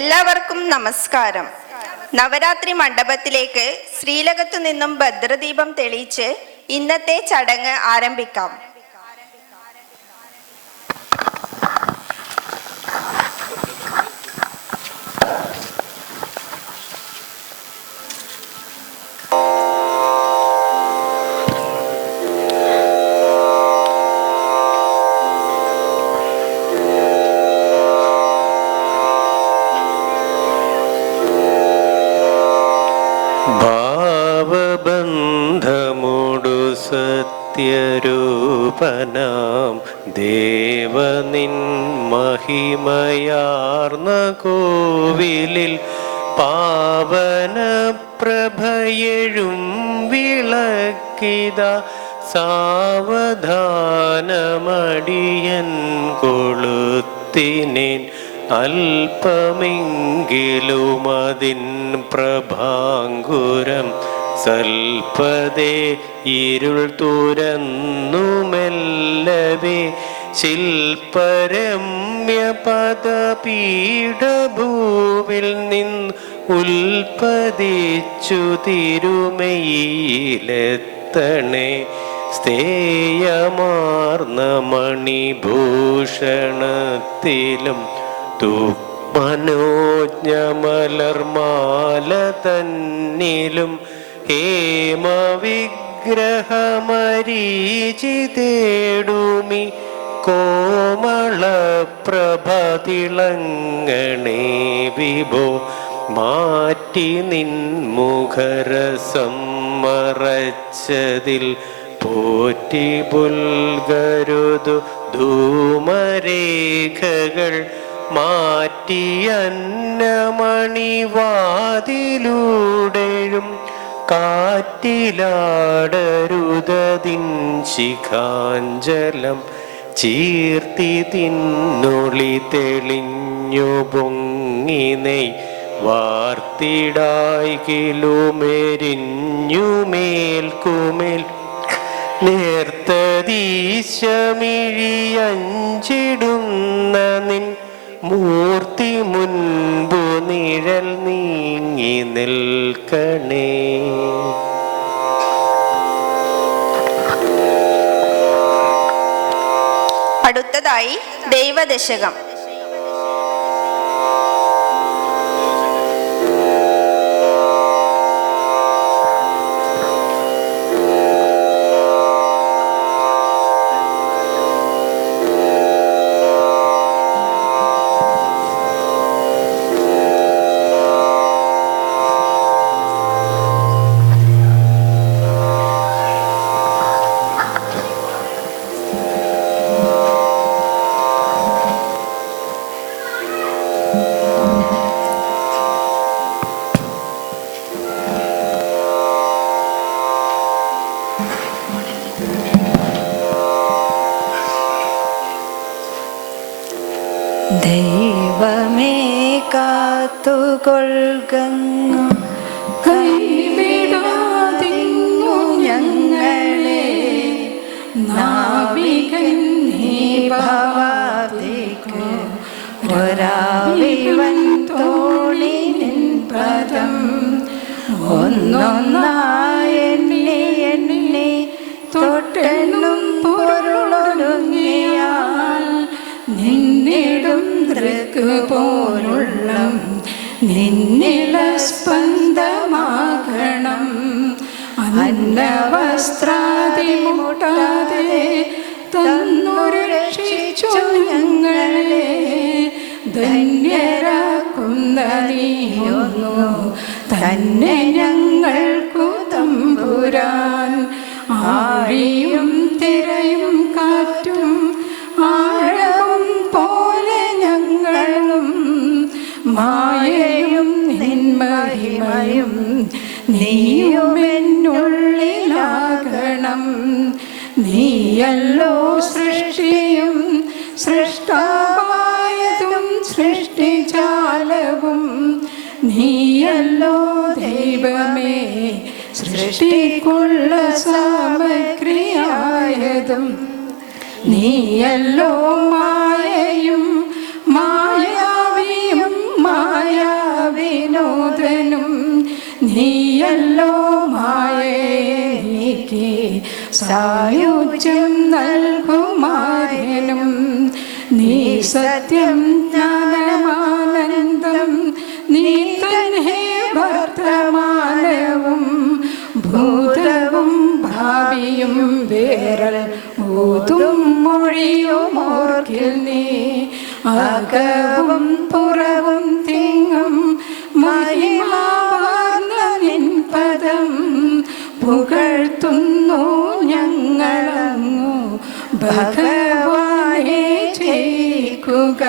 എല്ലാവർക്കും നമസ്കാരം. നവരാത്രി മണ്ഡപത്തിലേക്ക് ശ്രീലകത്തു നിന്നും ഭദ്രദീപം തെളിയിച്ച് ഇന്നത്തെ ചടങ്ങ് ആരംഭിക്കാം. ഭാവബന്ധമോടു സത്യരൂപനാം ദേവനിൻ മഹിമയാർന്ന കോവിലിൽ പാവന പ്രഭയെഴും വിളക്കിത സാവധാനമടിയൻ കൊളുത്തിനേൻ അല്പമെങ്കിലും അതിൻ പ്രഭാങ്കുരം സൽപതേ ഇരുൾ തുരന്നു മെല്ലവേ ശില്പരമ്യ പദപീഠഭൂവിൽ നിന്ന് ഉൽപ്പതിച്ചു തിരുമയിലെത്തണേ സ്ഥേയമാർന്ന മണിഭൂഷണത്തിലും മനോജ്ഞമലർമാല തന്നിലും ഹേമവിഗ്രഹമരീചിതേടുമി കോമള പ്രഭതിളങ്ങണേ വിഭോ മാറ്റി നിൻമുഖരസം മറച്ചതിൽ പോറ്റി പുൽകരുതു ധൂമരേഖകൾ മാറ്റി അന്നമണിവാതിലൂടെയും കാറ്റിലാടരുതതിൻ ശിഖാഞ്ചലം ചീർത്തി തിന്നൊളി തെളിഞ്ഞു പൊങ്ങി നെയ് വാർത്തിടായി കിലുമെരിഞ്ഞുമേൽക്കുമേൽ നേർത്തദീശമിഴിയഞ്ചിടുന്ന നിൻ മൂർത്തി മുൻപു നിഴൽ നീങ്ങി നിൽക്കണേ. അടുത്തതായി ദൈവദശകം. ദൈവമേ കാത്തുകൊൾകങ്ങു കൈവിടാതിങ്ങു ഞങ്ങളെ നാവികൻ നീ ഭവാദിക്കു ഒരാവിവൻ തോണി നിൻ പദം ഒന്നൊന്നായി എണ്ണി എണ്ണി തൊട്ടെണ്ണും പൊരുളൊടുങ്ങിയാൽ നിന്നിടും പോലുള്ള നിന്നില സ്പന്ദമാകണം അന്നവസ്ത്രാദി മുട്ടാതെ തന്നു രക്ഷിച്ചു ഞങ്ങളെ ധന്യരാക്കുന്ന നീയൊന്നു തന്നെ ഞങ്ങൾക്കു തമ്പുരാൻ. ആഴിയും തിരയും കാറ്റും ആഴവും പോലെ ഞങ്ങളും മായയും നിന്മഹിമയും നീയുമെന്നുള്ളിലാകണം. നീയല്ലോ സൃഷ്ടിയും സൃഷ്ടാവായതും സൃഷ്ടിജാലവും നീയല്ലോ ദൈവമേ സൃഷ്ടിക്കുള്ള സാമഗ്രിയായതും നീയല്ലോ മായയും മായാവിയും മായ നീയല്ലോ മായേക്ക് സായുജ്യം നൽകുമാരനും. നീ സത്യം ജ്ഞാനമാനന്ദം, നീ തന്നെ വർത്തമാനവും ഭൂതവും ഭാവിയും വേറൽ ഊതും മൊഴിയും ഓർക്കിൽ നീ. അകവും പുറവും തിങ്ങും മഹിമാവാർന്ന നിൻ പദം പുകഴ്ത്തുന്നു ഞങ്ങളങ്ങു. ഭഗവാനെ ജയിക്കുക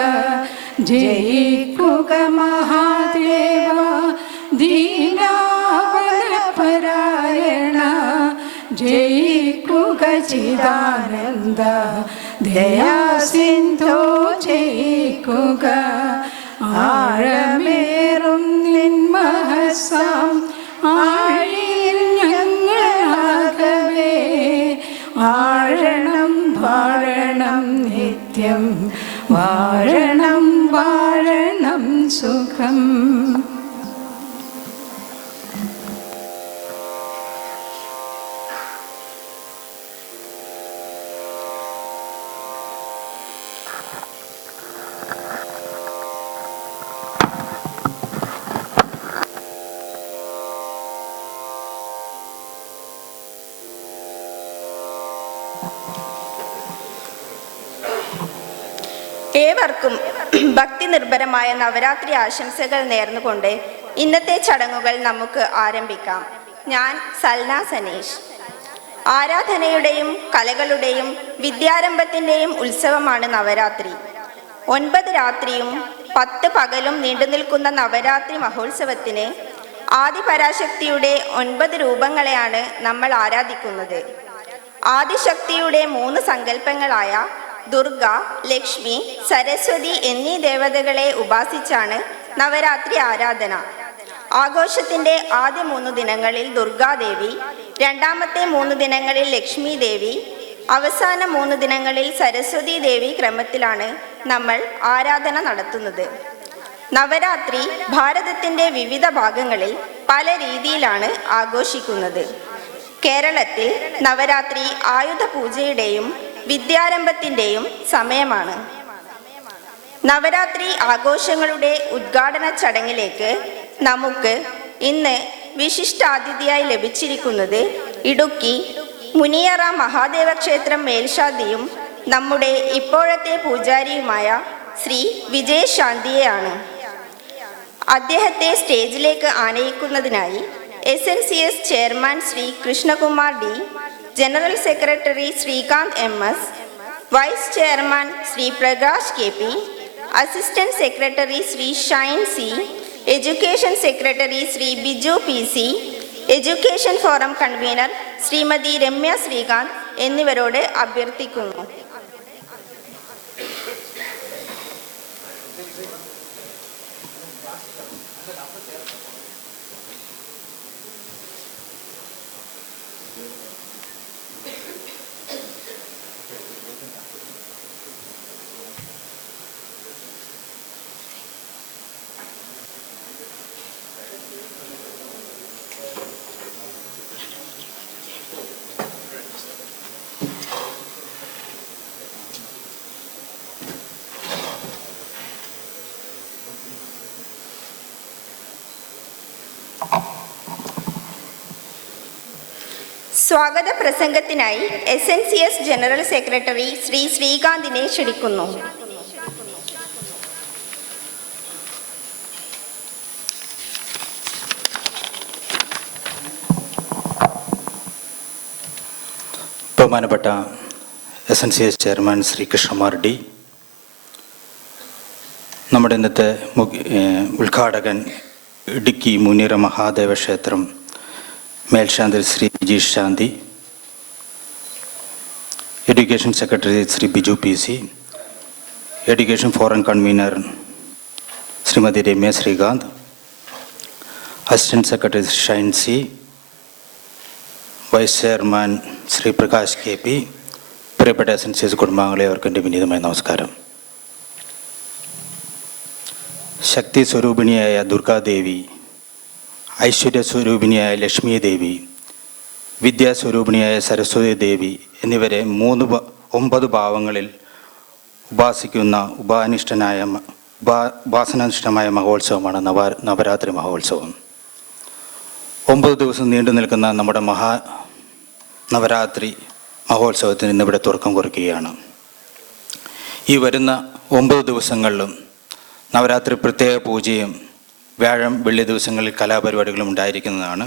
ജയിക്കുക മഹാദേവ, ദീനാവനപരായണ ജയിക്കുക ചിദാനന്ദ, ദയാസിന്ധോ ജയിക്കുക. ആഴമേറും നിൻ മഹസാം ആഴിയിൽ ഞങ്ങളാകവേ ആഴണം വാഴണം നിത്യം, വാഴണം വാഴണം സുഖം. ഏവർക്കും ഭക്തി നിർഭരമായ നവരാത്രി ആശംസകൾ നേർന്നുകൊണ്ട് ഇന്നത്തെ ചടങ്ങുകൾ നമുക്ക് ആരംഭിക്കാം. ഞാൻ സൽന സനീഷ്. ആരാധനയുടെയും കലകളുടെയും വിദ്യാരംഭത്തിൻ്റെയും ഉത്സവമാണ് നവരാത്രി. 9 രാത്രിയും 10 പകലും നീണ്ടു നിൽക്കുന്ന നവരാത്രി മഹോത്സവത്തിന് ആദിപരാശക്തിയുടെ 9 രൂപങ്ങളെയാണ് നമ്മൾ ആരാധിക്കുന്നത്. ആദിശക്തിയുടെ 3 സങ്കല്പങ്ങളായ ദുർഗ, ലക്ഷ്മി, സരസ്വതി എന്നീ ദേവതകളെ ഉപാസിച്ചാണ് നവരാത്രി ആരാധന. ആഘോഷത്തിൻ്റെ ആദ്യ 3 ദിനങ്ങളിൽ ദുർഗാദേവി, രണ്ടാമത്തെ 3 ദിനങ്ങളിൽ ലക്ഷ്മി ദേവി, അവസാന 3 ദിനങ്ങളിൽ സരസ്വതി ദേവി ക്രമത്തിലാണ് നമ്മൾ ആരാധന നടത്തുന്നത്. നവരാത്രി ഭാരതത്തിൻ്റെ വിവിധ ഭാഗങ്ങളിൽ പല രീതിയിലാണ് ആഘോഷിക്കുന്നത്. കേരളത്തിൽ നവരാത്രി ആയുധ പൂജയുടെയും വിദ്യാരംഭത്തിൻ്റെയും സമയമാണ്. നവരാത്രി ആഘോഷങ്ങളുടെ ഉദ്ഘാടന ചടങ്ങിലേക്ക് നമുക്ക് ഇന്ന് വിശിഷ്ടാതിഥിയായി ലഭിച്ചിരിക്കുന്നത് ഇടുക്കി മുനിയറ മഹാദേവ ക്ഷേത്രം മേൽശാന്തിയും നമ്മുടെ ഇപ്പോഴത്തെ പൂജാരിയുമായ ശ്രീ വിജയ് ശാന്തിയെയാണ്. അദ്ദേഹത്തെ സ്റ്റേജിലേക്ക് ആനയിക്കുന്നതിനായി SNCS chairman Shri Krishnakumar D, general secretary Srikanth MS, vice chairman Shri Prakash KP, assistant secretary Shri Shine C, education secretary Shri Biju PC, education forum convener Shrimati Ramya Srikanth എന്നിവരോട് അഭ്യർത്ഥിക്കുന്നു. സ്വാഗത പ്രസംഗത്തിനായി SNCS ജനറൽ സെക്രട്ടറി ശ്രീ ശ്രീകാന്തിനെ ക്ഷണിക്കുന്നു. ബഹുമാനപ്പെട്ട SNCS chairman Shri Krishnakumar D, നമ്മുടെ ഇന്നത്തെ ഉദ്ഘാടകൻ ഇടുക്കി മുനിയറ മഹാദേവ ക്ഷേത്രം മേൽശാന്തി Shri Vijay Shanti, education secretary Shri Biju PC, education forum convener Shrimati Ramya Srikanth, assistant secretary Shine C, vice chairman Shri Prakash KP, പ്രിയപ്പെട്ട SNCS കുടുംബാംഗങ്ങളെ അവർക്ക് എൻ്റെ വിനീതമായ നമസ്കാരം. ശക്തി സ്വരൂപിണിയായ ദുർഗാദേവി ഐശ്വര്യസ്വരൂപിണിയായ ലക്ഷ്മി ദേവി, വിദ്യാസ്വരൂപിണിയായ സരസ്വതി ദേവി എന്നിവരെ 9 ഭാവങ്ങളിൽ ഉപാസിക്കുന്ന ഉപാസനാനിഷ്ഠമായ മഹോത്സവമാണ് നവരാത്രി മഹോത്സവം. 9 ദിവസം നീണ്ടു നിൽക്കുന്ന നമ്മുടെ നവരാത്രി മഹോത്സവത്തിന് ഇന്നിവിടെ തുടക്കം കുറിക്കുകയാണ്. ഈ വരുന്ന 9 ദിവസങ്ങളിലും നവരാത്രി പ്രത്യേക പൂജയും വ്യാഴം വെള്ളി ദിവസങ്ങളിൽ കലാപരിപാടികളും ഉണ്ടായിരിക്കുന്നതാണ്.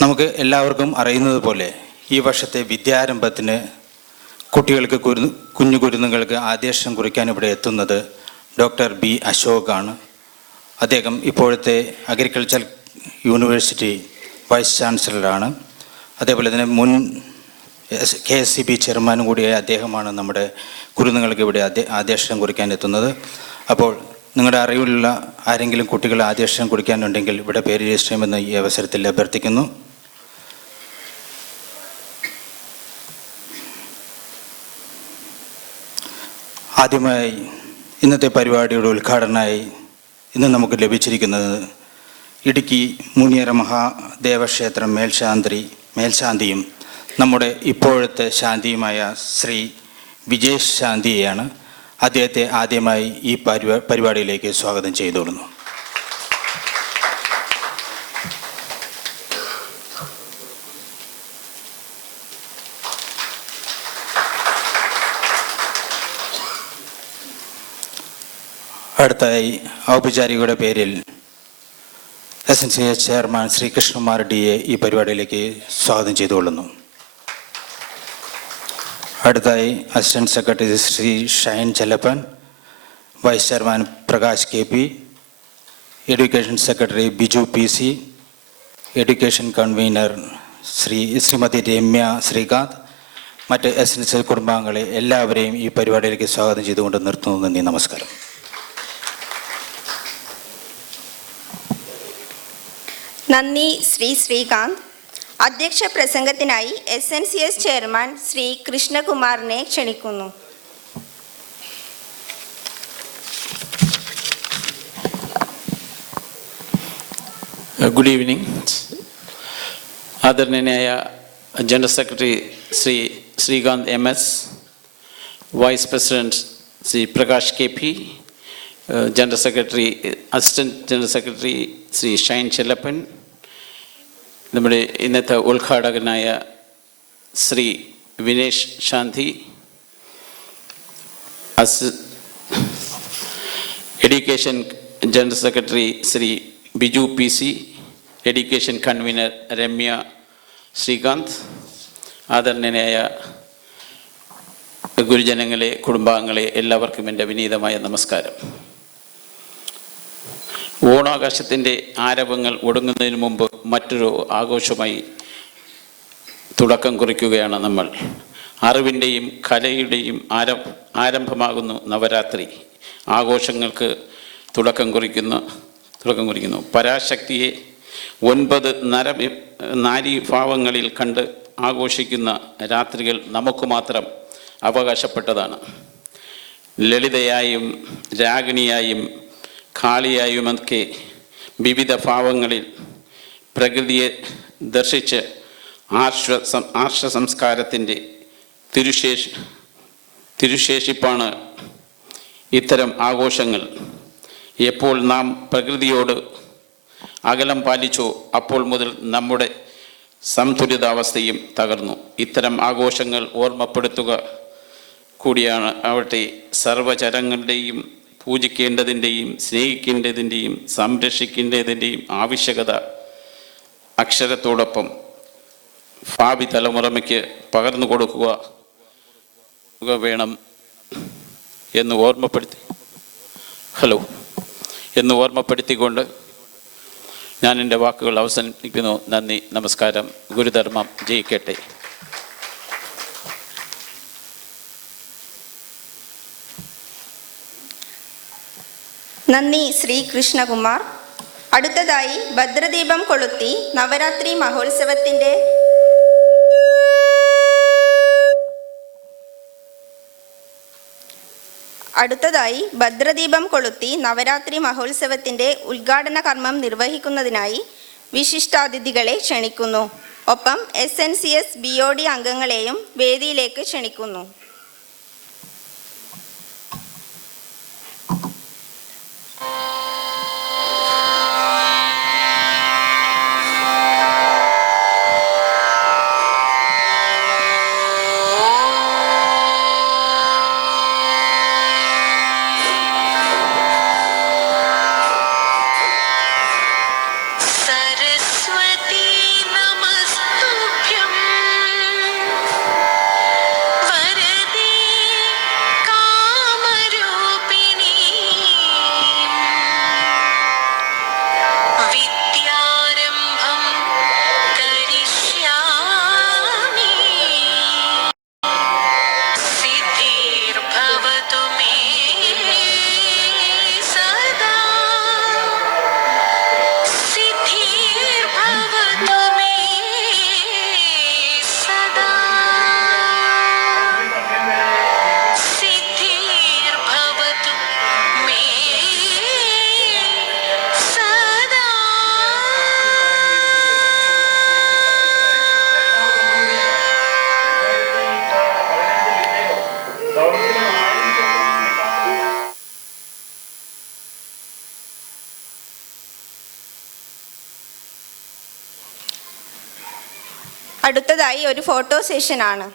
നമുക്ക് എല്ലാവർക്കും അറിയുന്നത് പോലെ ഈ വർഷത്തെ വിദ്യാരംഭത്തിന് കുട്ടികൾക്ക് കുഞ്ഞു കുരുന്നുകൾക്ക് ആദ്യാക്ഷരം കുറിക്കാൻ ഇവിടെ എത്തുന്നത് ഡോക്ടർ ബി അശോകാണ്. അദ്ദേഹം ഇപ്പോഴത്തെ അഗ്രികൾച്ചർ യൂണിവേഴ്സിറ്റി വൈസ് ചാൻസലറാണ്. അതേപോലെ തന്നെ മുൻ KSCB ചെയർമാനും കൂടിയായ അദ്ദേഹമാണ് നമ്മുടെ കുരുന്നുകൾക്ക് ഇവിടെ ആദ്യാക്ഷരം കുറിക്കാൻ എത്തുന്നത്. അപ്പോൾ നിങ്ങളുടെ അറിവിലുള്ള ആരെങ്കിലും കുട്ടികൾ ആദ്യാക്ഷരം കുറിക്കാനുണ്ടെങ്കിൽ ഇവിടെ പേര് രജിസ്റ്റർ ചെയ്യുമെന്ന് ഈ അവസരത്തിൽ അഭ്യർത്ഥിക്കുന്നു. ആദ്യമായി ഇന്നത്തെ പരിപാടിയുടെ ഉദ്ഘാടനമായി ഇന്ന് നമുക്ക് ലഭിച്ചിരിക്കുന്നത് ഇടുക്കി മുനിയറ മഹാദേവക്ഷേത്രം മേൽശാന്തിയും നമ്മുടെ ഇപ്പോഴത്തെ ശാന്തിയുമായ ശ്രീ വിജേഷ് ശാന്തിയെയാണ്. അദ്ദേഹത്തെ ആദ്യമായി ഈ പരിപാടിയിലേക്ക് സ്വാഗതം ചെയ്തുകൊള്ളുന്നു. അടുത്തായി ഔപചാരികയുടെ പേരിൽ SNCS chairman Shri Krishnakumar DA ഈ പരിപാടിയിലേക്ക് സ്വാഗതം ചെയ്തുകൊള്ളുന്നു. അടുത്തായി assistant secretary Shri Shine Chellappan, vice chairman Prakash KP, education secretary Biju PC, education convener Shrimati Ramya Srikanth, മറ്റ് SNCS കുടുംബാംഗങ്ങളെ എല്ലാവരെയും ഈ പരിപാടിയിലേക്ക് സ്വാഗതം ചെയ്തുകൊണ്ട് നിർത്തുന്നു. നന്ദി, നമസ്കാരം. നന്ദി ശ്രീ ശ്രീകാന്ത്. അധ്യക്ഷ പ്രസംഗത്തിനായി SNCS ചെയർമാൻ ശ്രീ കൃഷ്ണകുമാറിനെ ക്ഷണിക്കുന്നു. Good evening. ആദരണീയനായ general secretary Shri Srikanth MS, vice president Shri Prakash KP, general secretary assistant general secretary Shri Shine Chellappan, നമ്മുടെ ഇന്നത്തെ ഉദ്ഘാടകനായ Shri Vinesh Shanti, education general secretary Shri Biju PC, education convener Ramya Srikanth, ആദരണീയനായ ഗുരുജനങ്ങളെ, കുടുംബാംഗങ്ങളെ, എല്ലാവർക്കും എൻ്റെ വിനീതമായ നമസ്കാരം. ഓണാഘോഷത്തിൻ്റെ ആരവങ്ങൾ ഒടുങ്ങുന്നതിന് മുമ്പ് മറ്റൊരു ആഘോഷമായി തുടക്കം കുറിക്കുകയാണ് നമ്മൾ. അറിവിൻ്റെയും കലയുടെയും ആരംഭമാകുന്നു നവരാത്രി. ആഘോഷങ്ങൾക്ക് തുടക്കം കുറിക്കുന്നു. പരാശക്തിയെ 9 നാരീഭാവങ്ങളിൽ കണ്ട് ആഘോഷിക്കുന്ന രാത്രികൾ നമുക്ക് മാത്രം അവകാശപ്പെട്ടതാണ്. ലളിതയായും രാഗിണിയായും കാളിയായുമൊക്കെ വിവിധ ഭാവങ്ങളിൽ പ്രകൃതിയെ ദർശിച്ച് ആർഷ സംസ്കാരത്തിൻ്റെ തിരുശേഷിപ്പാണ് ഇത്തരം ആഘോഷങ്ങൾ. എപ്പോൾ നാം പ്രകൃതിയോട് അകലം പാലിച്ചോ അപ്പോൾ മുതൽ നമ്മുടെ സന്തുലിതാവസ്ഥയും തകർന്നു. ഇത്തരം ആഘോഷങ്ങൾ ഓർമ്മപ്പെടുത്തുക കൂടിയാണ് ആവട്ടെ സർവചരങ്ങളുടെയും പൂജിക്കേണ്ടതിൻ്റെയും സ്നേഹിക്കേണ്ടതിൻ്റെയും സംരക്ഷിക്കേണ്ടതിൻ്റെയും ആവശ്യകത അക്ഷരത്തോടൊപ്പം ഭാവി തലമുറയ്ക്ക് പകർന്നു കൊടുക്കുക വേണം എന്ന് ഓർമ്മപ്പെടുത്തിക്കൊണ്ട് ഞാൻ എൻ്റെ വാക്കുകൾ അവസാനിപ്പിക്കുന്നു. നന്ദി, നമസ്കാരം. ഗുരുധർമ്മം ജയിക്കട്ടെ. നന്ദി ശ്രീ കൃഷ്ണകുമാർ. അടുത്തതായി ഭദ്രദീപം കൊളുത്തി നവരാത്രി മഹോത്സവത്തിൻ്റെ ഉദ്ഘാടന കർമ്മം നിർവഹിക്കുന്നതിനായി വിശിഷ്ടാതിഥികളെ ക്ഷണിക്കുന്നു. ഒപ്പം SNCS BOD അംഗങ്ങളെയും വേദിയിലേക്ക് ക്ഷണിക്കുന്നു. അടുത്തതായി ഒരു ഫോട്ടോ സെഷനാണ്.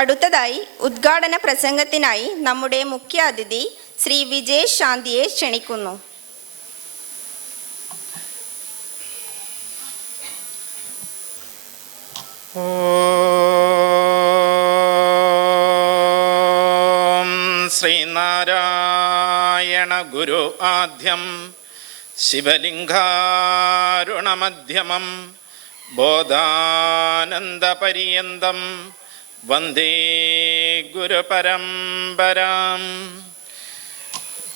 അടുത്തതായി ഉദ്ഘാടന പ്രസംഗത്തിനായി നമ്മുടെ മുഖ്യ അതിഥി ശ്രീ വിജേഷ് ശാന്തിയെ ക്ഷണിക്കുന്നു. ഓം ശ്രീനാരായണ ഗുരു ആദ്യം ശിവലിംഗാരുണമധ്യമം ബോധാനന്ദപര്യന്തം വന്ദേ ഗുരുപരമ്പരാം.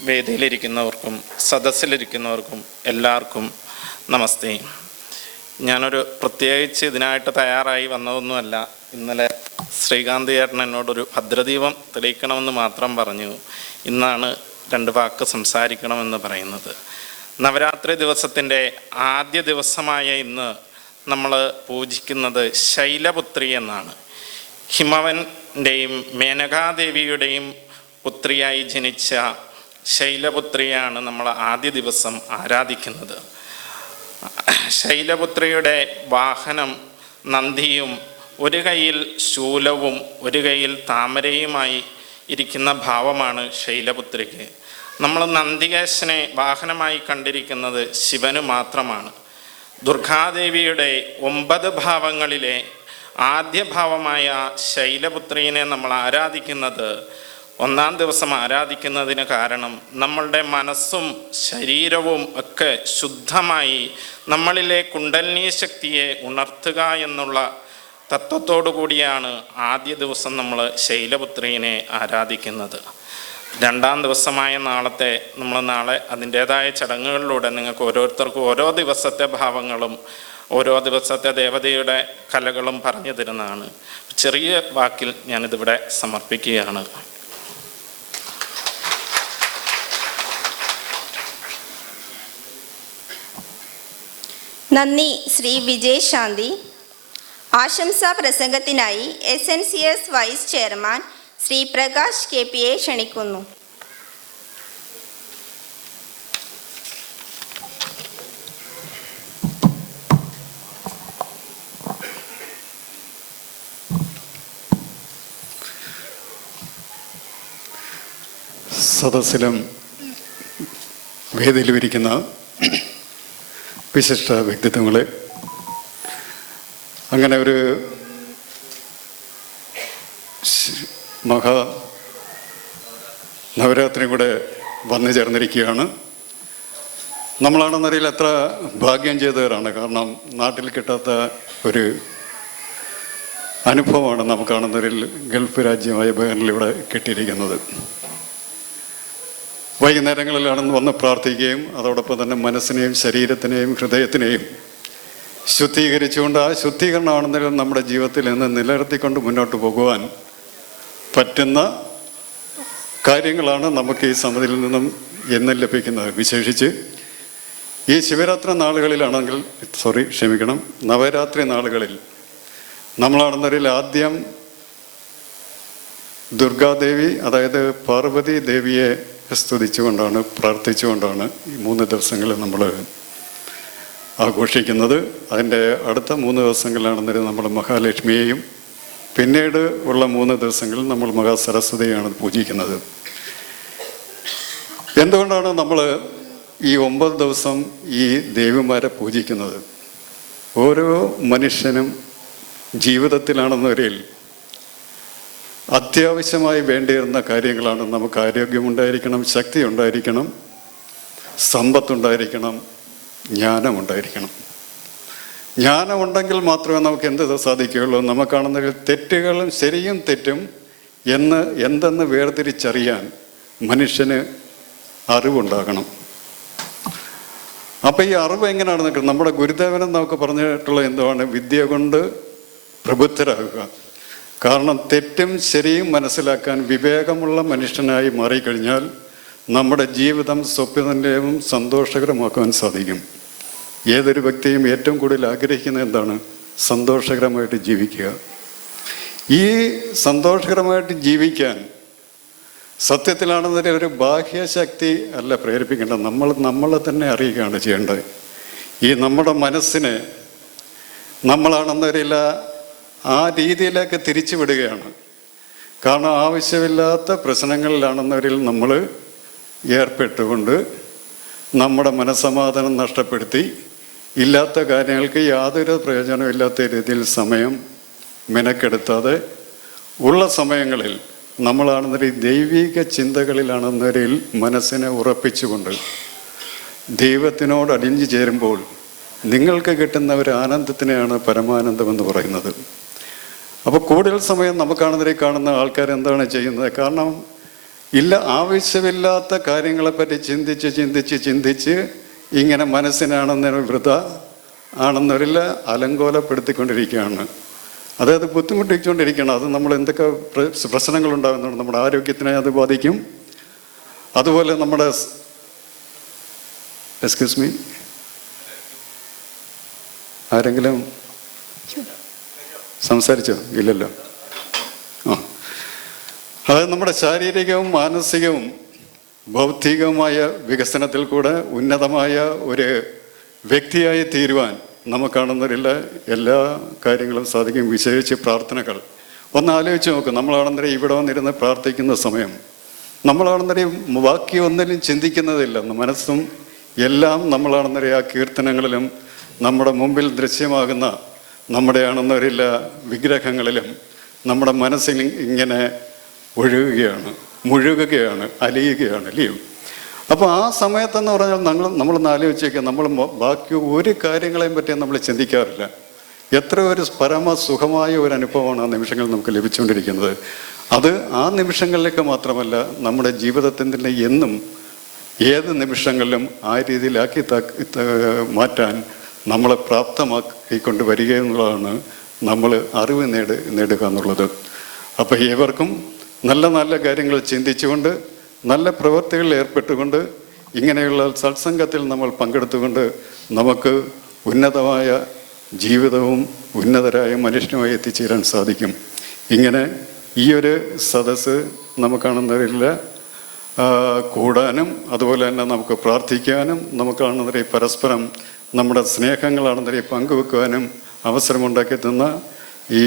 വേദിയിലിരിക്കുന്നവർക്കും സദസ്സിലിരിക്കുന്നവർക്കും എല്ലാവർക്കും നമസ്തേ. ഞാനൊരു പ്രത്യേകിച്ച് ഇതിനായിട്ട് തയ്യാറായി വന്നതൊന്നുമല്ല. ഇന്നലെ ശ്രീകാന്ത് ചേട്ടൻ എന്നോടൊരു ഭദ്രദീപം തെളിയിക്കണമെന്ന് മാത്രം പറഞ്ഞു. ഇന്നാണ് 2 വാക്ക് സംസാരിക്കണമെന്ന് പറയുന്നത്. നവരാത്രി ദിവസത്തിൻ്റെ ആദ്യ ദിവസമായ ഇന്ന് നമ്മൾ പൂജിക്കുന്നത് ശൈലപുത്രി എന്നാണ്. ഹിമവൻ്റെയും മേനകാദേവിയുടെയും പുത്രിയായി ജനിച്ച ശൈലപുത്രിയാണ് നമ്മൾ ആദ്യ ദിവസം ആരാധിക്കുന്നത്. ശൈലപുത്രിയുടെ വാഹനം നന്ദിയും ഒരു കൈയിൽ ശൂലവും ഒരു കൈയിൽ താമരയുമായി ഇരിക്കുന്ന ഭാവമാണ് ശൈലപുത്രിക്ക്. നമ്മൾ നന്ദികേശനെ വാഹനമായി കണ്ടിരിക്കുന്നത് ശിവന് മാത്രമാണ്. ദുർഗാദേവിയുടെ 9 ഭാവങ്ങളിലെ ആദ്യ ഭാവമായ ശൈലപുത്രീനെ നമ്മൾ ആരാധിക്കുന്നത്, 1-ാം ദിവസം ആരാധിക്കുന്നതിന് കാരണം നമ്മളുടെ മനസ്സും ശരീരവും ഒക്കെ ശുദ്ധമായി നമ്മളിലെ കുണ്ടലിനി ശക്തിയെ ഉണർത്തുക എന്നുള്ള തത്വത്തോടു കൂടിയാണ് ആദ്യ ദിവസം നമ്മൾ ശൈലപുത്രീനെ ആരാധിക്കുന്നത്. 2-ാം ദിവസമായ നാളെ അതിൻ്റേതായ ചടങ്ങുകളിലൂടെ നിങ്ങൾക്ക് ഓരോരുത്തർക്കും ഓരോ ദിവസത്തെ ഭാവങ്ങളും ഓരോ ദിവസത്തെ ദേവതയുടെ കലകളും പറഞ്ഞു തരുന്നതാണ്. ചെറിയ വാക്കിൽ ഞാനിതിവിടെ സമർപ്പിക്കുകയാണ്. നന്ദി ശ്രീ വിജേഷ് ശാന്തി. ആശംസാ പ്രസംഗത്തിനായി SNCS vice chairman Shri Prakash KPയെ ക്ഷണിക്കുന്നു. സദസ്സിലും വേദിയിലും ഇരിക്കുന്ന വിശിഷ്ട വ്യക്തിത്വങ്ങളെ, അങ്ങനെ ഒരു മഹാ നവരാത്രി കൂടെ വന്നു ചേർന്നിരിക്കുകയാണ്. നമ്മളാണെന്നറിയില്ല എത്ര ഭാഗ്യം ചെയ്തവരാണ്. കാരണം നാട്ടിൽ കിട്ടാത്ത ഒരു അനുഭവമാണ് നമുക്കാണെന്നൊരിൽ ഗൾഫ് രാജ്യമായ ബഹ്റിനിൽ ഇവിടെ കിട്ടിയിരിക്കുന്നത്. വൈകുന്നേരങ്ങളിലാണെന്ന് വന്ന് പ്രാർത്ഥിക്കുകയും അതോടൊപ്പം തന്നെ മനസ്സിനെയും ശരീരത്തിനെയും ഹൃദയത്തിനെയും ശുദ്ധീകരിച്ചുകൊണ്ട് ആ ശുദ്ധീകരണമാണെന്നതിലും നമ്മുടെ ജീവിതത്തിൽ നിന്ന് നിലനിർത്തിക്കൊണ്ട് മുന്നോട്ട് പോകുവാൻ പറ്റുന്ന കാര്യങ്ങളാണ് നമുക്ക് ഈ സമിതിയിൽ നിന്നും എന്നും ലഭിക്കുന്നത്. വിശേഷിച്ച് ഈ ശിവരാത്രി നാളുകളിലാണെങ്കിൽ നവരാത്രി നാളുകളിൽ നമ്മളാണെന്നതിൽ ആദ്യം ദുർഗാദേവി, അതായത് പാർവതി ദേവിയെ സ്തുതിച്ചുകൊണ്ടാണ്, പ്രാർത്ഥിച്ചുകൊണ്ടാണ് ഈ 3 ദിവസങ്ങളിൽ നമ്മൾ ആഘോഷിക്കുന്നത്. അതിൻ്റെ അടുത്ത 3 ദിവസങ്ങളിലാണെന്നതിൽ നമ്മൾ മഹാലക്ഷ്മിയെയും പിന്നീട് ഉള്ള 3 ദിവസങ്ങളിൽ നമ്മൾ മഹാസരസ്വതിയാണ് പൂജിക്കുന്നത്. എന്തുകൊണ്ടാണ് നമ്മൾ ഈ 9 ദിവസം ഈ ദേവിമാരെ പൂജിക്കുന്നത്? ഓരോ മനുഷ്യനും ജീവിതത്തിലാണെന്നവരിൽ അത്യാവശ്യമായി വേണ്ടിയിരുന്ന കാര്യങ്ങളാണ്. നമുക്ക് ആരോഗ്യമുണ്ടായിരിക്കണം, ശക്തി ഉണ്ടായിരിക്കണം, സമ്പത്തുണ്ടായിരിക്കണം, ജ്ഞാനമുണ്ടായിരിക്കണം. ജ്ഞാനമുണ്ടെങ്കിൽ മാത്രമേ നമുക്ക് എന്ത് സാധിക്കുകയുള്ളൂ. നമുക്കാണെന്നതിൽ തെറ്റുകളും ശരിയും തെറ്റും എന്തെന്ന് വേർതിരിച്ചറിയാൻ മനുഷ്യന് അറിവുണ്ടാകണം. അപ്പം ഈ അറിവ് എങ്ങനെയാണ് നിൽക്കുന്നത്? നമ്മുടെ ഗുരുദേവനും നമുക്ക് പറഞ്ഞിട്ടുള്ള എന്താണ്? വിദ്യ കൊണ്ട് പ്രബുദ്ധരാകുക. കാരണം തെറ്റും ശരിയും മനസ്സിലാക്കാൻ വിവേകമുള്ള മനുഷ്യനായി മാറിക്കഴിഞ്ഞാൽ നമ്മുടെ ജീവിതം സ്വപ്നനിലയവും സന്തോഷകരമാക്കുവാൻ സാധിക്കും. ഏതൊരു വ്യക്തിയും ഏറ്റവും കൂടുതൽ ആഗ്രഹിക്കുന്നത് എന്താണ്? സന്തോഷകരമായിട്ട് ജീവിക്കുക. ഈ സന്തോഷകരമായിട്ട് ജീവിക്കാൻ സത്യത്തിലാണെന്നതിൽ ഒരു ബാഹ്യശക്തി അല്ല പ്രേരിപ്പിക്കേണ്ടത്. നമ്മളെ തന്നെ അറിയുകയാണ് ചെയ്യേണ്ടത്. ഈ നമ്മുടെ മനസ്സിനെ നമ്മളാണെന്നവരില്ല ആ രീതിയിലേക്ക് തിരിച്ചു വിടുകയാണ്. കാരണം ആവശ്യമില്ലാത്ത പ്രശ്നങ്ങളിലാണെന്നവരിൽ നമ്മൾ ഏർപ്പെട്ടുകൊണ്ട് നമ്മുടെ മനസ്സമാധാനം നഷ്ടപ്പെടുത്തി ഇല്ലാത്ത കാര്യങ്ങൾക്ക് യാതൊരു പ്രയോജനമില്ലാത്ത രീതിയിൽ സമയം മെനക്കെടുത്താതെ ഉള്ള സമയങ്ങളിൽ നമ്മളാണെന്നൊരു ദൈവിക ചിന്തകളിലാണെന്നവരിൽ മനസ്സിനെ ഉറപ്പിച്ചുകൊണ്ട് ദൈവത്തിനോട് അലിഞ്ഞു ചേരുമ്പോൾ നിങ്ങൾക്ക് കിട്ടുന്ന ഒരു ആനന്ദത്തിനെയാണ് പരമാനന്ദമെന്ന് പറയുന്നത്. അപ്പോൾ കൂടുതൽ സമയം നമുക്കാണെന്നതിൽ കാണുന്ന ആൾക്കാർ എന്താണ് ചെയ്യുന്നത്? കാരണം ആവശ്യമില്ലാത്ത കാര്യങ്ങളെപ്പറ്റി ചിന്തിച്ച് ഇങ്ങനെ മനസ്സിനാണെന്നൊരു വൃഥ ആണെന്നൊരില്ല അലങ്കോലപ്പെടുത്തിക്കൊണ്ടിരിക്കുകയാണ്. അതായത് ബുദ്ധിമുട്ടിച്ചുകൊണ്ടിരിക്കുകയാണ്. അത് നമ്മൾ എന്തൊക്കെ പ്രശ്നങ്ങളുണ്ടാകുന്നുണ്ട്, നമ്മുടെ ആരോഗ്യത്തിനെ അത് ബാധിക്കും. അതുപോലെ നമ്മുടെ ആരെങ്കിലും സംസാരിച്ചോ? ഇല്ലല്ലോ. അതായത് നമ്മുടെ ശാരീരികവും മാനസികവും ബൗദ്ധികവുമായ വികസനത്തിൽ കൂടെ ഉന്നതമായ ഒരു വ്യക്തിയായി തീരുവാൻ നമുക്കാണെന്നവരില്ല എല്ലാ കാര്യങ്ങളും സാധിക്കും. വിശേഷിച്ച് പ്രാർത്ഥനകൾ ഒന്ന് ആലോചിച്ച് നോക്കും. നമ്മളാണെന്നേരം ഇവിടെ വന്നിരുന്ന് പ്രാർത്ഥിക്കുന്ന സമയം നമ്മളാണെന്നേരം ബാക്കി ഒന്നിലും ചിന്തിക്കുന്നതില്ല. മനസ്സും എല്ലാം നമ്മളാണെന്നേരം ആ കീർത്തനങ്ങളിലും നമ്മുടെ മുമ്പിൽ ദൃശ്യമാകുന്ന നമ്മുടെ ആണെന്നവരില്ല വിഗ്രഹങ്ങളിലും നമ്മുടെ മനസ്സിൽ ഇങ്ങനെ മുഴുകുകയാണ്, അലിയുകയാണ്, അല്ലയോ? അപ്പോൾ ആ സമയത്തെന്ന് പറഞ്ഞാൽ നമ്മളൊന്ന് ആലോചിച്ചേക്കുക. നമ്മൾ ബാക്കി ഒരു കാര്യങ്ങളെയും പറ്റി നമ്മൾ ചിന്തിക്കാറില്ല. എത്ര ഒരു പരമസുഖമായ ഒരു അനുഭവമാണ് ആ നിമിഷങ്ങൾ നമുക്ക് ലഭിച്ചുകൊണ്ടിരിക്കുന്നത്. അത് ആ നിമിഷങ്ങളിലേക്ക് മാത്രമല്ല, നമ്മുടെ ജീവിതത്തിൻ്റെ എന്നും ഏത് നിമിഷങ്ങളിലും ആ രീതിയിലാക്കി മാറ്റാൻ നമ്മളെ പ്രാപ്തമാക്കിക്കൊണ്ട് വരിക എന്നുള്ളതാണ് നമ്മൾ അറിവ് നേടുക എന്നുള്ളത്. അപ്പോൾ ഏവർക്കും നല്ല നല്ല കാര്യങ്ങൾ ചിന്തിച്ചുകൊണ്ട് നല്ല പ്രവൃത്തികളിൽ ഏർപ്പെട്ടുകൊണ്ട് ഇങ്ങനെയുള്ള സത്സംഗത്തിൽ നമ്മൾ പങ്കെടുത്തുകൊണ്ട് നമുക്ക് ഉന്നതമായ ജീവിതവും ഉന്നതരായ മനുഷ്യനുമായി എത്തിച്ചേരാൻ സാധിക്കും. ഇങ്ങനെ ഈ ഒരു സദസ്സ് നമുക്കാണെന്നവരില്ല കൂടാനും അതുപോലെ തന്നെ നമുക്ക് പ്രാർത്ഥിക്കാനും നമുക്കാണെന്നവരെ പരസ്പരം നമ്മുടെ സ്നേഹങ്ങളാണെന്നവരെ പങ്കുവെക്കുവാനും അവസരമുണ്ടാക്കി തന്ന ഈ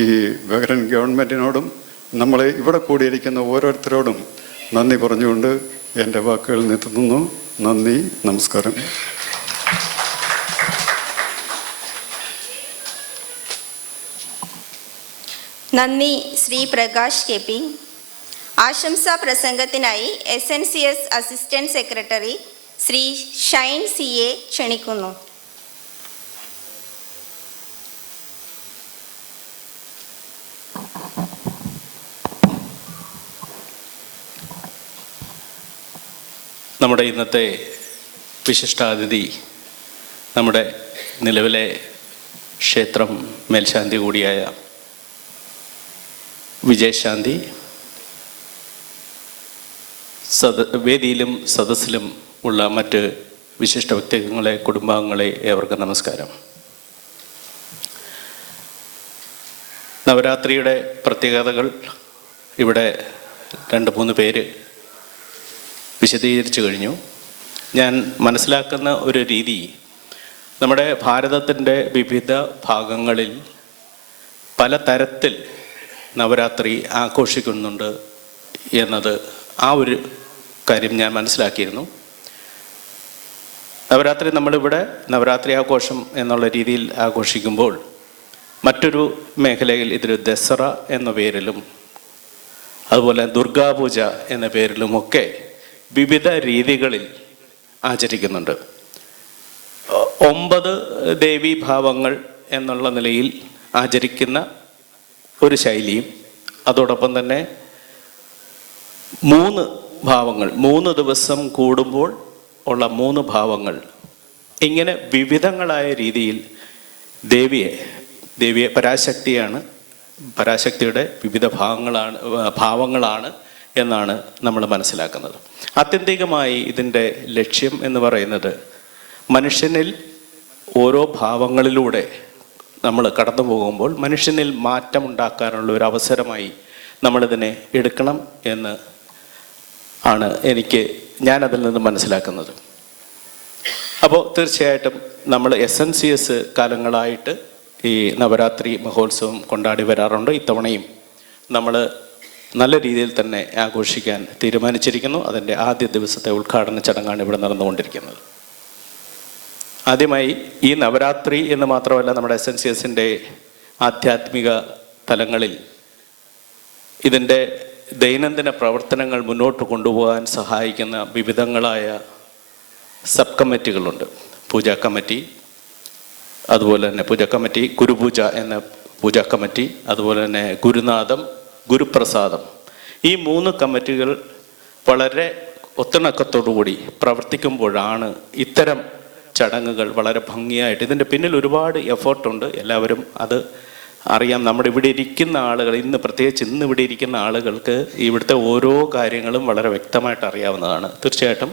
ബഹ്റൈൻ ഗവൺമെൻറ്റിനോടും നമ്മളെ ഇവിടെ കൂടിയിരിക്കുന്ന ഓരോരുത്തരോടും നന്ദി പറഞ്ഞുകൊണ്ട് എൻ്റെ വാക്കുകൾ നിർത്തുന്നു. നന്ദി, നമസ്കാരം. നന്ദി ശ്രീ പ്രകാശ് KP. ആശംസാ പ്രസംഗത്തിനായി SNCS assistant secretary Shri Shine സിയെ ക്ഷണിക്കുന്നു. നമ്മുടെ ഇന്നത്തെ വിശിഷ്ടാതിഥി നമ്മുടെ നിലവിലെ ക്ഷേത്രം മേൽശാന്തി കൂടിയായ വിജയശാന്തി, വേദിയിലും സദസ്സിലും ഉള്ള മറ്റ് വിശിഷ്ട വ്യക്തിത്വങ്ങളെ, കുടുംബാംഗങ്ങളെ ഏവർക്കും നമസ്കാരം. നവരാത്രിയുടെ പ്രത്യേകതകൾ ഇവിടെ 2-3 പേര് വിശദീകരിച്ചു കഴിഞ്ഞു. ഞാൻ മനസ്സിലാക്കുന്ന ഒരു രീതി, നമ്മുടെ ഭാരതത്തിൻ്റെ വിവിധ ഭാഗങ്ങളിൽ പലതരത്തിൽ നവരാത്രി ആഘോഷിക്കുന്നുണ്ട് എന്നത് ആ ഒരു കാര്യം ഞാൻ മനസ്സിലാക്കിയിരുന്നു. നവരാത്രി നമ്മളിവിടെ നവരാത്രി ആഘോഷം എന്നുള്ള രീതിയിൽ ആഘോഷിക്കുമ്പോൾ മറ്റൊരു മേഖലയിൽ ഇതൊരു ദസറ എന്ന പേരിലും അതുപോലെ ദുർഗാപൂജ എന്ന പേരിലുമൊക്കെ വിവിധ രീതികളിൽ ആചരിക്കുന്നുണ്ട്. 9 ദേവീഭാവങ്ങൾ എന്നുള്ള നിലയിൽ ആചരിക്കുന്ന ഒരു ശൈലിയും അതോടൊപ്പം തന്നെ 3 ഭാവങ്ങൾ, 3 ദിവസം കൂടുമ്പോൾ ഉള്ള 3 ഭാവങ്ങൾ, ഇങ്ങനെ വിവിധങ്ങളായ രീതിയിൽ ദേവിയെ പരാശക്തിയാണ്, പരാശക്തിയുടെ വിവിധ ഭാവങ്ങളാണ് എന്നാണ് നമ്മൾ മനസ്സിലാക്കുന്നത്. ആത്യന്തികമായി ഇതിൻ്റെ ലക്ഷ്യം എന്ന് പറയുന്നത് മനുഷ്യനിൽ ഓരോ ഭാവങ്ങളിലൂടെ നമ്മൾ കടന്നു പോകുമ്പോൾ മനുഷ്യനിൽ മാറ്റമുണ്ടാക്കാനുള്ള ഒരു അവസരമായി നമ്മളിതിനെ എടുക്കണം എന്ന് ആണ് ഞാനതിൽ നിന്ന് മനസ്സിലാക്കുന്നത്. അപ്പോൾ തീർച്ചയായിട്ടും നമ്മൾ SNCS കാലങ്ങളായിട്ട് ഈ നവരാത്രി മഹോത്സവം കൊണ്ടാടി വരാറുണ്ട്. ഇത്തവണയും നമ്മൾ നല്ല രീതിയിൽ തന്നെ ആഘോഷിക്കാൻ തീരുമാനിച്ചിരിക്കുന്നു. അതിൻ്റെ ആദ്യ ദിവസത്തെ ഉദ്ഘാടന ചടങ്ങാണ് ഇവിടെ നടന്നുകൊണ്ടിരിക്കുന്നത്. ആദ്യമായി ഈ നവരാത്രി എന്ന് മാത്രമല്ല, നമ്മുടെ SNCSൻ്റെ ആധ്യാത്മിക തലങ്ങളിൽ ഇതിൻ്റെ ദൈനംദിന പ്രവർത്തനങ്ങൾ മുന്നോട്ട് കൊണ്ടുപോകാൻ സഹായിക്കുന്ന വിവിധങ്ങളായ സബ് കമ്മിറ്റികളുണ്ട്. പൂജാ കമ്മിറ്റി, അതുപോലെ തന്നെ പൂജാ കമ്മിറ്റി, ഗുരുപൂജ എന്ന പൂജാ കമ്മിറ്റി, അതുപോലെ തന്നെ ഗുരുനാഥം, ഗുരുപ്രസാദം. ഈ 3 കമ്മിറ്റികൾ വളരെ ഒത്തിണക്കത്തോടുകൂടി പ്രവർത്തിക്കുമ്പോഴാണ് ഇത്തരം ചടങ്ങുകൾ വളരെ ഭംഗിയായിട്ട്, ഇതിൻ്റെ പിന്നിൽ ഒരുപാട് എഫേർട്ടുണ്ട്. എല്ലാവരും അത് അറിയാം. നമ്മുടെ ഇവിടെ ഇരിക്കുന്ന ആളുകൾ, പ്രത്യേകിച്ച് ഇന്ന് ഇവിടെ ഇരിക്കുന്ന ആളുകൾക്ക് ഇവിടുത്തെ ഓരോ കാര്യങ്ങളും വളരെ വ്യക്തമായിട്ട് അറിയാവുന്നതാണ്. തീർച്ചയായിട്ടും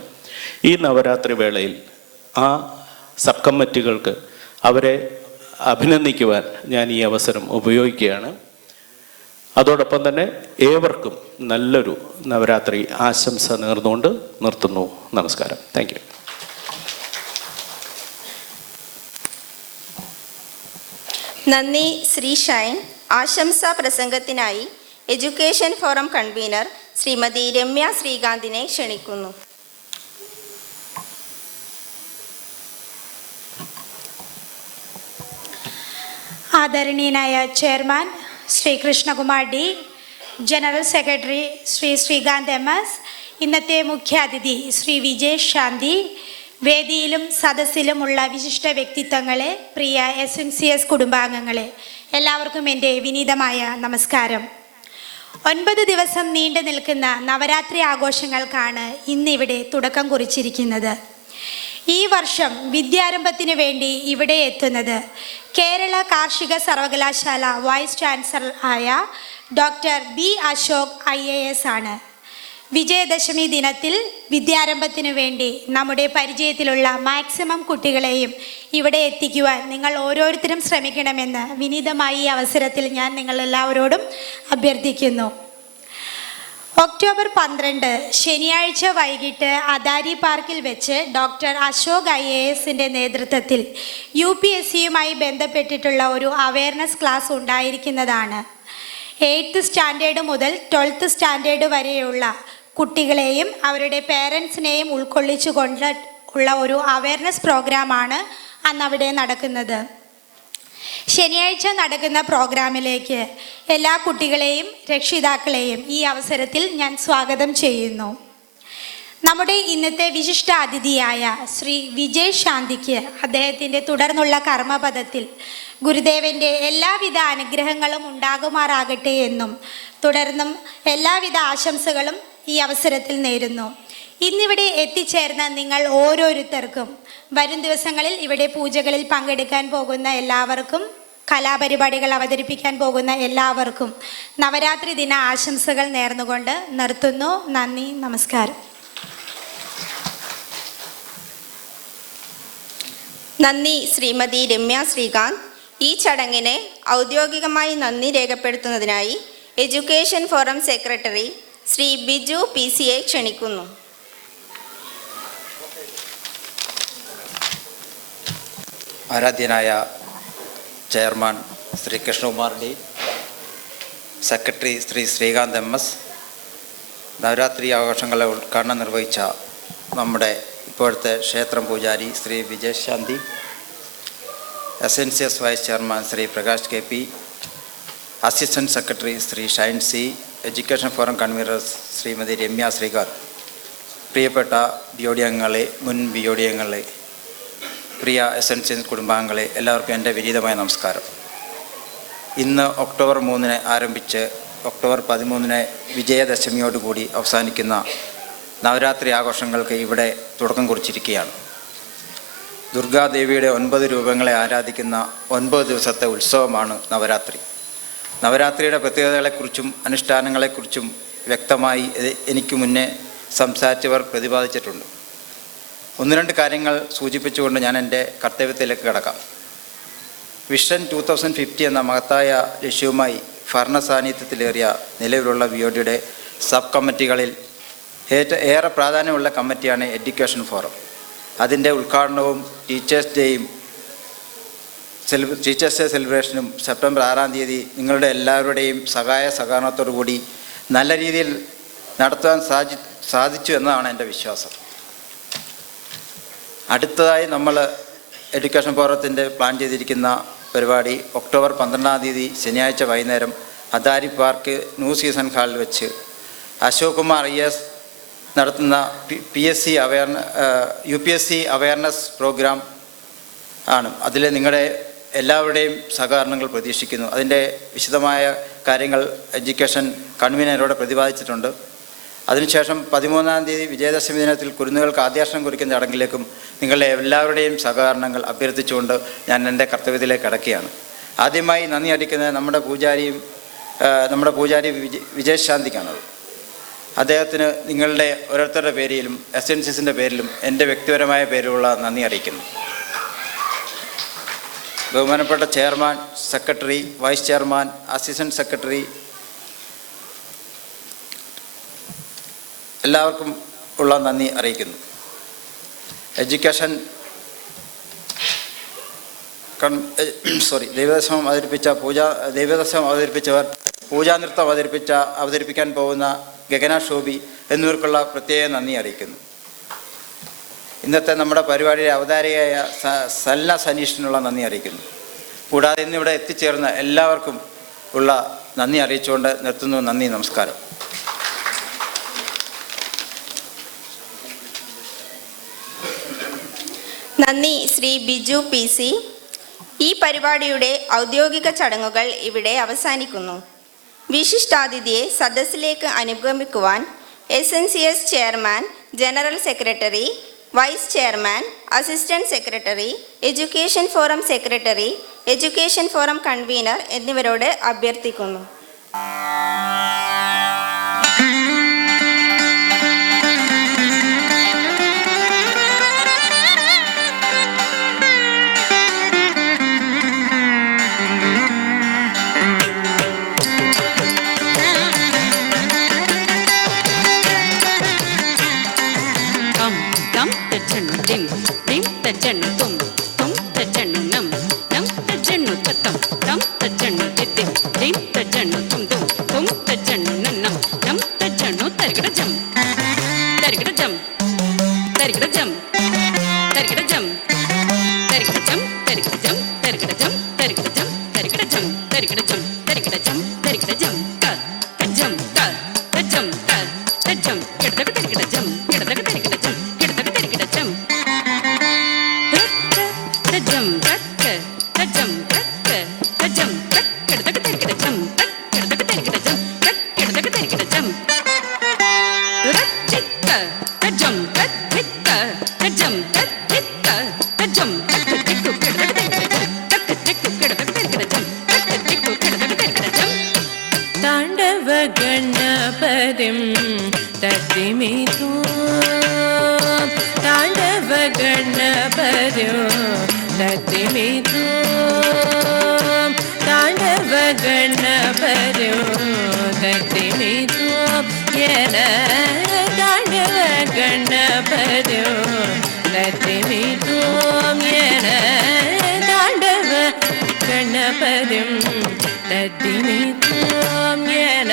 ഈ നവരാത്രി വേളയിൽ ആ സബ് കമ്മിറ്റികൾക്ക് അവരെ അഭിനന്ദിക്കുവാൻ ഞാൻ ഈ അവസരം ഉപയോഗിക്കുകയാണ്. അതോടൊപ്പം തന്നെ ഏവർക്കും നല്ലൊരു നവരാത്രി ആശംസ നേർന്നുകൊണ്ട് നിർത്തുന്നു. നമസ്കാരം. Thank you. നന്ദി ശ്രീ ഷൈൻ. ആശംസാ പ്രസംഗത്തിനായി education forum convener Shrimati Ramya ശ്രീകാന്തിനെ ക്ഷണിക്കുന്നു. ആദരണീയനായ chairman Shri Krishnakumar D, general secretary Shri Srikanth MS, ഇന്നത്തെ മുഖ്യാതിഥി ശ്രീ വിജയ് ശാന്തി, വേദിയിലും സദസ്സിലുമുള്ള വിശിഷ്ട വ്യക്തിത്വങ്ങളെ, പ്രിയ SNCS കുടുംബാംഗങ്ങളെ, എല്ലാവർക്കും എൻ്റെ വിനീതമായ നമസ്കാരം. 9 ദിവസം നീണ്ടു നിൽക്കുന്ന നവരാത്രി ആഘോഷങ്ങൾക്കാണ് ഇന്നിവിടെ തുടക്കം കുറിച്ചിരിക്കുന്നത്. ഈ വർഷം വിദ്യാരംഭത്തിന് വേണ്ടി ഇവിടെ എത്തുന്നത് കേരള കാർഷിക സർവകലാശാല വൈസ് ചാൻസലർ ആയ ഡോക്ടർ B. അശോക് IAS ആണ്. വിജയദശമി ദിനത്തിൽ വിദ്യാരംഭത്തിനു വേണ്ടി നമ്മുടെ പരിചയത്തിലുള്ള മാക്സിമം കുട്ടികളെയും ഇവിടെ എത്തിക്കുവാൻ നിങ്ങൾ ഓരോരുത്തരും ശ്രമിക്കണമെന്ന് വിനീതമായി ഈ അവസരത്തിൽ ഞാൻ നിങ്ങളെല്ലാവരോടും അഭ്യർത്ഥിക്കുന്നു. ഒക്ടോബർ 12 ശനിയാഴ്ച വൈകിട്ട് അദാരി പാർക്കിൽ വെച്ച് ഡോക്ടർ അശോക് IASൻ്റെ നേതൃത്വത്തിൽ UPSCയുമായി ബന്ധപ്പെട്ടിട്ടുള്ള ഒരു അവയർനെസ് ക്ലാസ് ഉണ്ടായിരിക്കുന്നതാണ്. 8th സ്റ്റാൻഡേർഡ് മുതൽ 12th സ്റ്റാൻഡേർഡ് വരെയുള്ള കുട്ടികളെയും അവരുടെ പേരൻസിനെയും ഉൾക്കൊള്ളിച്ചുകൊണ്ട് ഉള്ള ഒരു അവയർനെസ് പ്രോഗ്രാമാണ് അന്നവിടെ നടക്കുന്നത്. ശനിയാഴ്ച നടക്കുന്ന പ്രോഗ്രാമിലേക്ക് എല്ലാ കുട്ടികളെയും രക്ഷിതാക്കളെയും ഈ അവസരത്തിൽ ഞാൻ സ്വാഗതം ചെയ്യുന്നു. നമ്മുടെ ഇന്നത്തെ വിശിഷ്ട അതിഥിയായ ശ്രീ വിജയ് ശാന്തിക്ക് അദ്ദേഹത്തിൻ്റെ തുടർന്നുള്ള കർമ്മപദത്തിൽ ഗുരുദേവൻ്റെ എല്ലാവിധ അനുഗ്രഹങ്ങളും ഉണ്ടാകുമാറാകട്ടെ എന്നും തുടർന്നും എല്ലാവിധ ആശംസകളും ഈ അവസരത്തിൽ നേരുന്നു. ഇന്നിവിടെ എത്തിച്ചേർന്ന നിങ്ങൾ ഓരോരുത്തർക്കും വരും ദിവസങ്ങളിൽ ഇവിടെ പൂജകളിൽ പങ്കെടുക്കാൻ പോകുന്ന എല്ലാവർക്കും കലാപരിപാടികൾ അവതരിപ്പിക്കാൻ പോകുന്ന എല്ലാവർക്കും നവരാത്രി ദിന ആശംസകൾ നേർന്നുകൊണ്ട് നിർത്തുന്നു. നന്ദി, നമസ്കാരം. നന്ദി ശ്രീമതി രമ്യ ശ്രീകാന്ത്. ഈ ചടങ്ങിന് ഔദ്യോഗികമായി നന്ദി രേഖപ്പെടുത്തുന്നതിനായി education forum secretary Shri Biju PCയെ ക്ഷണിക്കുന്നു. ആരാധ്യനായ chairman Shri Krishnakumar D, secretary Shri Srikanth MS, Navaratri ആഘോഷങ്ങളെ ഉദ്ഘാടനം നിർവഹിച്ച നമ്മുടെ ഇപ്പോഴത്തെ ക്ഷേത്രം പൂജാരി Shri Vijay Shanti, SNCS vice chairman Shri Prakash KP, assistant secretary Shri Shine C, education forum convener Shrimati Ramya Srikanth, പ്രിയപ്പെട്ട BOD അംഗങ്ങളെ, മുൻ BOD അംഗങ്ങളെ, പ്രിയ SNCS കുടുംബാംഗങ്ങളെ, എല്ലാവർക്കും എൻ്റെ വിനീതമായ നമസ്കാരം. ഇന്ന് ഒക്ടോബർ 3 ആരംഭിച്ച് ഒക്ടോബർ 13 വിജയദശമിയോടുകൂടി അവസാനിക്കുന്ന നവരാത്രി ആഘോഷങ്ങൾക്ക് ഇവിടെ തുടക്കം കുറിച്ചിരിക്കുകയാണ്. ദുർഗാദേവിയുടെ 9 രൂപങ്ങളെ ആരാധിക്കുന്ന 9 ദിവസത്തെ ഉത്സവമാണ് നവരാത്രി. നവരാത്രിയുടെ പ്രത്യേകതകളെക്കുറിച്ചും അനുഷ്ഠാനങ്ങളെക്കുറിച്ചും വ്യക്തമായി എനിക്ക് മുന്നേ സംസാരിച്ചവർ പ്രതിപാദിച്ചിട്ടുണ്ട്. 1-2 കാര്യങ്ങൾ സൂചിപ്പിച്ചുകൊണ്ട് ഞാൻ എൻ്റെ കർത്തവ്യത്തിലേക്ക് കടക്കാം. വിഷൻ 2050 എന്ന മഹത്തായ ലക്ഷ്യവുമായി ഭരണ സാന്നിധ്യത്തിലേറിയ നിലവിലുള്ള BODയുടെ സബ് കമ്മിറ്റികളിൽ ഏറെ പ്രാധാന്യമുള്ള കമ്മിറ്റിയാണ് എഡ്യൂക്കേഷൻ ഫോറം. അതിൻ്റെ ഉദ്ഘാടനവും ടീച്ചേഴ്സ് ഡേ സെലിബ്രേഷനും സെപ്റ്റംബർ 6 നിങ്ങളുടെ എല്ലാവരുടെയും സഹായ സഹകരണത്തോടു കൂടി നല്ല രീതിയിൽ നടത്താൻ സാധിച്ചു എന്നതാണ് എൻ്റെ വിശ്വാസം. അടുത്തതായി നമ്മൾ എഡ്യൂക്കേഷൻ ഫോറത്തിൻ്റെ പ്ലാൻ ചെയ്തിരിക്കുന്ന പരിപാടി ഒക്ടോബർ 12 ശനിയാഴ്ച വൈകുന്നേരം അദാരി പാർക്ക് ന്യൂ സീസൺ ഹാളിൽ വെച്ച് അശോക് കുമാർ ES നടത്തുന്ന UPSC അവയർനെസ് പ്രോഗ്രാം ആണ്. അതിൽ നിങ്ങളുടെ എല്ലാവരുടെയും സഹകരണങ്ങൾ പ്രതീക്ഷിക്കുന്നു. അതിൻ്റെ വിശദമായ കാര്യങ്ങൾ എഡ്യൂക്കേഷൻ കൺവീനറോട് പ്രതിപാദിച്ചിട്ടുണ്ട്. അതിനുശേഷം 13 വിജയദശമി ദിനത്തിൽ കുരുന്നുകൾക്ക് ആദ്യാക്ഷരം കുറിക്കുന്ന ചടങ്ങിലേക്കും നിങ്ങളുടെ എല്ലാവരുടെയും സഹകരണങ്ങൾ അഭ്യർത്ഥിച്ചുകൊണ്ട് ഞാൻ എൻ്റെ കർത്തവ്യത്തിലേക്ക് കടക്കുകയാണ്. ആദ്യമായി നന്ദി അറിയിക്കുന്നത് നമ്മുടെ പൂജാരി വിജയ് ശാന്തിക്കാണത്. അദ്ദേഹത്തിന് നിങ്ങളുടെ ഓരോരുത്തരുടെ പേരിലും SNCSൻ്റെ പേരിലും എൻ്റെ വ്യക്തിപരമായ പേരിലുള്ള നന്ദി അറിയിക്കുന്നു. ബഹുമാനപ്പെട്ട chairman, secretary, vice chairman, assistant secretary, എല്ലാവർക്കും ഉള്ള നന്ദി അറിയിക്കുന്നു. ദൈവദശമം അവതരിപ്പിച്ചവർ, പൂജാനൃത്തം അവതരിപ്പിക്കാൻ പോകുന്ന ഗഗന ഷോബി എന്നിവർക്കുള്ള പ്രത്യേക നന്ദി അറിയിക്കുന്നു. ഇന്നത്തെ നമ്മുടെ പരിപാടിയുടെ അവതാരികയായ സൽന സനീഷിനുള്ള നന്ദി അറിയിക്കുന്നു. കൂടാതെ ഇന്നിവിടെ എത്തിച്ചേർന്ന എല്ലാവർക്കും ഉള്ള നന്ദി അറിയിച്ചുകൊണ്ട് നിർത്തുന്നു. നന്ദി, നമസ്കാരം. നന്ദി ശ്രീ ബിജു PC. ഈ പരിപാടിയുടെ ഔദ്യോഗിക ചടങ്ങുകൾ ഇവിടെ അവസാനിക്കുന്നു. വിശിഷ്ടാതിഥിയെ സദസ്സിലേക്ക് അനുഗമിക്കുവാൻ SNCS chairman, general secretary, vice chairman, assistant secretary, education forum secretary, education forum convener എന്നിവരോട് അഭ്യർത്ഥിക്കുന്നു. Jump, താണ്ഡവ ഗണപതിം തത്തിമിതു താണ്ഡവ ഗണപതിം തത്തിമിതു താണ്ഡവ ഗണപതിം തത്തിമിതു എന താണ്ഡവ ഗണപതിം തത്തിമിതു എന താണ്ഡവ ഗണപതിം തത്തിമിതു എന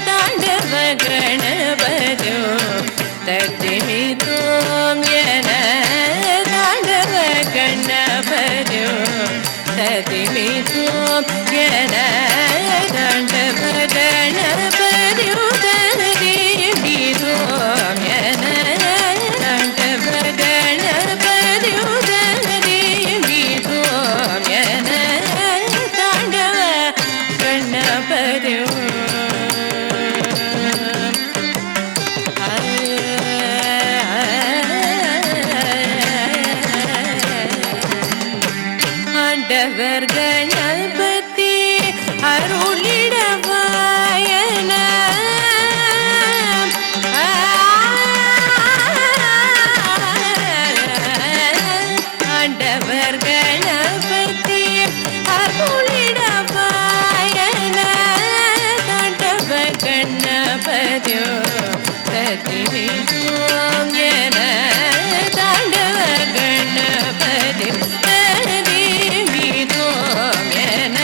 താണ്ഡവ ഗണപതിം തത്തിമിതു എന താണ്ഡവ ഗണപതിം തത്തിമിതു എന താണ്ഡവ ഗണപതിം തത്തിമിതു എന താണ്ഡവ ഗണപതിം തത്തിമിതു എന താണ്ഡവ ഗണപതിം ஆண்டவர் கணபதி அருளிடவாயன ஆண்டவர் கணபதி அருளிடவாயன தாண்டவ கணபதி தத்திமிதும் என தாண்டவ கணபதி தத்திமிதும் என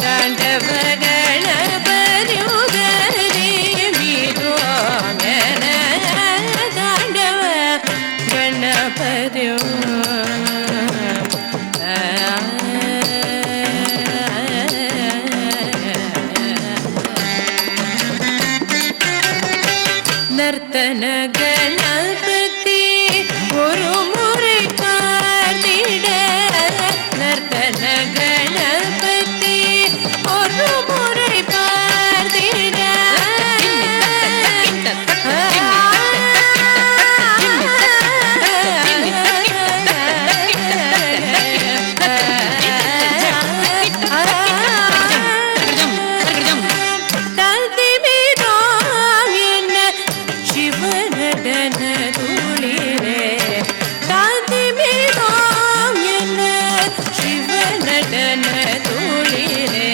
தாண்டவ கணபதி தத்திமிதும் என தாண்டவ கணபதி நர்த்தன கணபதி ஒரு முறை பார்த்திட நர்த்தன கணபதி ஒரு முறை பார்த்திட தத்திமிதோம் என்ன சிவநடன துளிரே தத்திமிதோம் என்ன சிவநடன துளிரே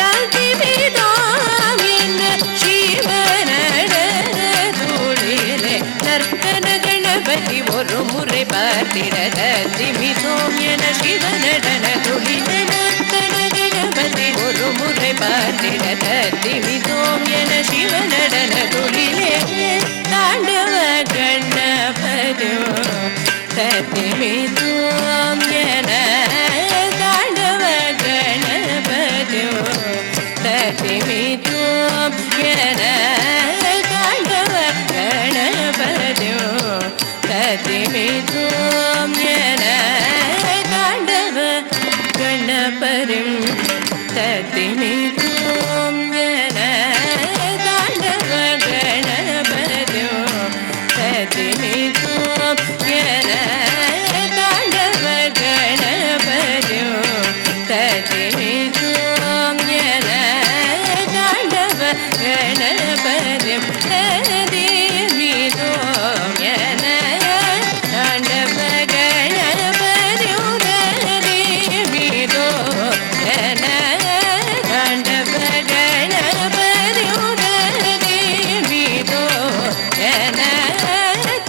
தத்திமிதோம் என்ன சிவநடன துளிரே நர்த்தன கணபதி ஒரு முறை பார்த்திட தத்திமிதோம் என சிவநடன துளிரே நர்த்தன கணபதி ஒரு முறை பார்த்திட தத்திமிதோம் என சிவநடன துளிரே தாண்டவ கணபதி தத்திமிதோம் என தாண்டவ கணபதி தத்திமிதோம் என தாண்டவ கணபதி தத்திமிதோம் என தாண்டவ கணபதி தத்திமிதோம் என தாண்டவ கணபதி தத்திமிதோம் என தாண்டவ கணபதி தத்திமிதோம் என தாண்டவ கணபதி தத்திமிதோம் என தாண்டவ கணபதி தத்திமிதோம் என தாண்டவ கணபதி தத்திமிதோம் என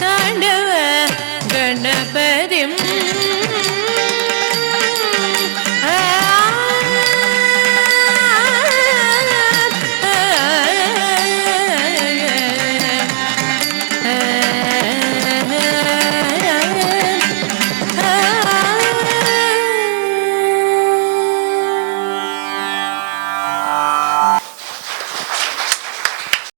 தாண்டவ கணபதி